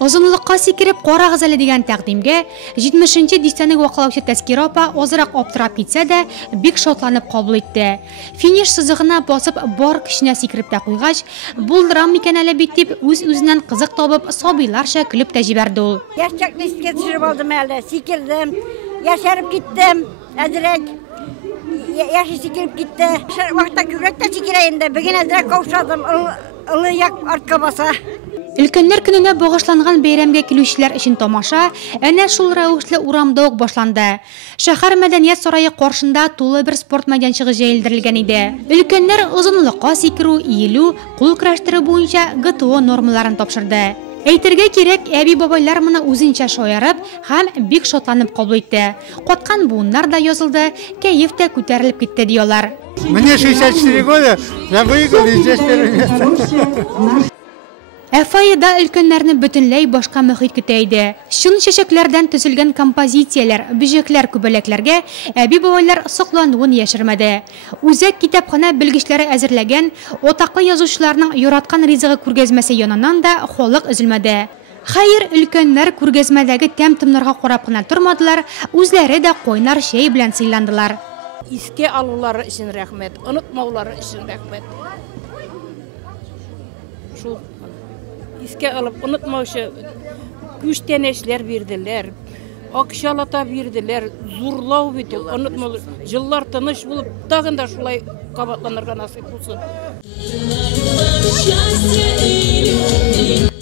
Озынлыкка сикереп карагыз әле дигән тәкъдимгә 70-нче дистәне вакылаучы Тәскир апа азрак аптырап китсә дә, бик шатланып кабул итте. Финиш сызыгына басып бар көченә сикереп тә куйгач, булдырам микән әле бит дип үз-үзеннән кызык табып, сабыйларча көлеп тә җибәрде ул. Яшьчәкне искә төшереп алдым әле, сикердем, яшәреп киттем, әзрәк. Яши сикереп китте. Вакытта күрәк тә сикерә инде, бүген әзрәк каушадым, ылы як артка баса. Өлкәннәр көненә багышланган бәйрәмгә килүчеләр өчен тамаша әнә шул рәвешле урамда ук башланды. Шәһәр мәдәният сарае каршында тулы бер спорт мәйданчыгы җәелдерелгән иде. Өлкәннәр озынлыкка сикерү, иелү, кул көрәштерү буенча ГТО нормаларын тапшырды. Әйтергә кирәк, әби-бабайлар моны үзенчә шаярып һәм бик шатланып кабул итте. Каткан буыннар да язылды, кәеф тә күтәрелеп китте диялар. Мне 64 года, я выиграл и здесь первое место. Әфаида өлкәннәрне бөтенләй башка мөхит көтә иде. Шун чәчәкләрдән төзелгән композицияләр, бөҗәкләр, күбәләкләргә әби-бабайлар соклануын яшермәде. Үзәк китапханә белгечләре әзерләгән атаклы язучыларның яраткан ризыгы күргәзмәсе яныннан да халык өзелмәде. Хәер, өлкәннәр күргәзмәдәге тәм-томнарга карап кына тормадылар, үзләре дә кайнар чәй белән сыйландылар. Искә алулары өчен рәхмәт, онытмаулары өчен рәхмәт. Шул искә алып онытмаучы күчтәнәчләр бирделәр, акчалата бирделәр, зурлау бит, онытмау, җыллар тыныч булып, тагын да шулай кабатланырга насыйп булсын.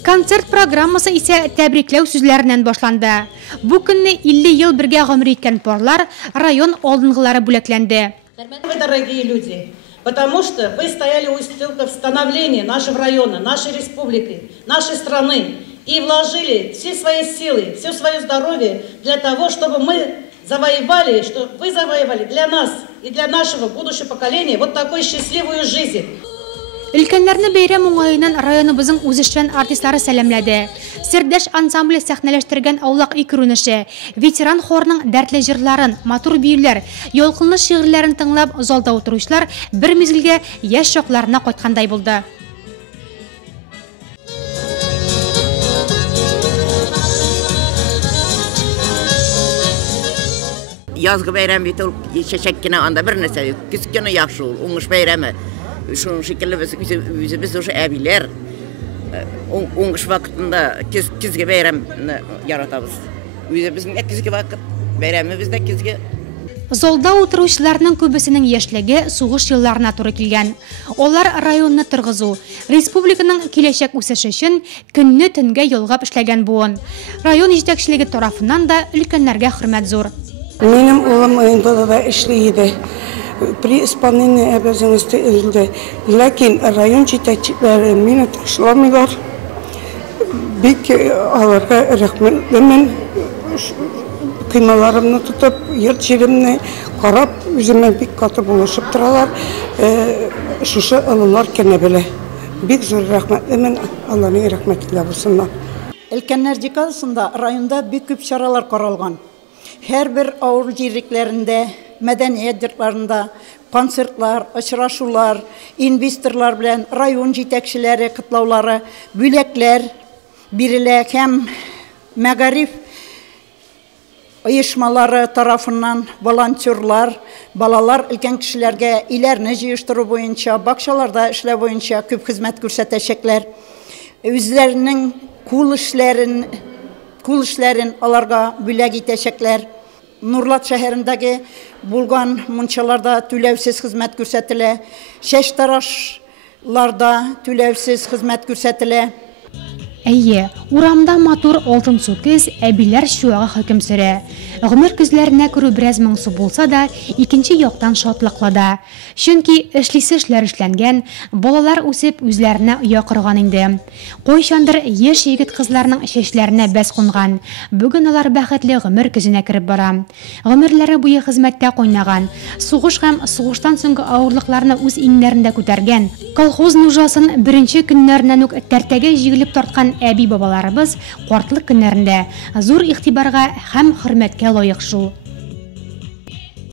Концерт программасы исә тәбрикләү сүзләреннән башланды. Бу көнне 50 ел бергә гомер иткән парлар район алдынгылары бүләкләнде. Вы, дорогие люди, потому что вы стояли у истоков становления нашего района, нашей республики, нашей страны и вложили все свои силы, все свое здоровье для того, чтобы мы завоевали, что вы завоевали для нас и для нашего будущего поколения вот такую счастливую жизнь. Өлкәннәрне бәйрәм уңаеннан районыбызның үзешчән артистлары сәламләде. Сердәш ансамбле сәхнәләштергән аулак икрүнеше, ветеран хорның дәртле җырларын, матур биюләр, ялкынлы шигырьләрен тыңлап залда утыручылар бер мизгелгә яшь чакларына кайткандай булды. Yazgı bəyram bit ol, çəçəkkənə anda bir nəsə, küskənə yaxşı ol, uңuş bəyramı. Şunun şekilde biz o əbilər, uңuş vaxtında küzgə bəyram yaratabız. Bizim küzgə vaxt bəyramı bizdə küzgə. Залда утыручыларның күбесенең яшьлеге сугыш елларына туры килгән. Алар районны торгызу, республиканың киләчәк үсеше өчен көнне төнгә ялгап эшләгән буын. Район җитәкчелеге тарафыннан да өлкәннәргә хөрмәт зур. Минем улым инде да эшли иде. При исполнении обязанностей üzüldü. Lakin район җитәкчеләре мине ташламыйлар. Бик аларга рәхмәтлемен. Кыймаларымны тутып, йорт җиремне карап, үземә бик каты булышып торалар. Шушы ылылар кенә белә. Бик зур рәхмәтлемен, Аллаһның рәхмәтенә булсыннар. Өлкәннәр декадасында районда бик күп чаралар каралган. Һәрбер авыл җирлекләрендә, мәдәният йортларында концертлар, очрашулар, инвесторлар белән район җитәкчеләре кытлаулары, бүләкләр бирелә һәм мәгариф оешмалары тарафыннан волонтерлар, балалар өлкән кешеләргә иләрне җыештыру буенча, бакчаларда эшләү буенча күп хезмәт күрсәтәчәкләр. Үзләренең кул эшләрен аларга бүләк итәчәкләр. Нурлат шәһәрендәге булган мунчаларда түләүсез хезмәт күрсәтелә. Шәш тарашларда түләүсез хезмәт күрсәтелә. Әйе, урамда матур алтын су көз, әбиләр шуага хөкем сөрә. Гомер күзләренә күрү бераз моңсу булса да, икенче яктан шатлыклы да. Чөнки эшлисе эшләр эшләнгән, балалар үсеп үзләренә якырган инде. Кайчандыр яшь егет кызларның чәчләренә бәс кунган. Бүген алар бәхетле гомер көзенә кирип бара. Гомерләре буе хезмәттә кайнаган, сугыш һәм сугыштан соңгы авырлыкларны үз иңнәрендә күтәргән. Колхоз нужасын беренче көннәреннән үк тәртәгә җигелеп тарткан әби бабаларыбыз картлык көннәрендә зур игътибарга һәм хөрмәткә лаек шул.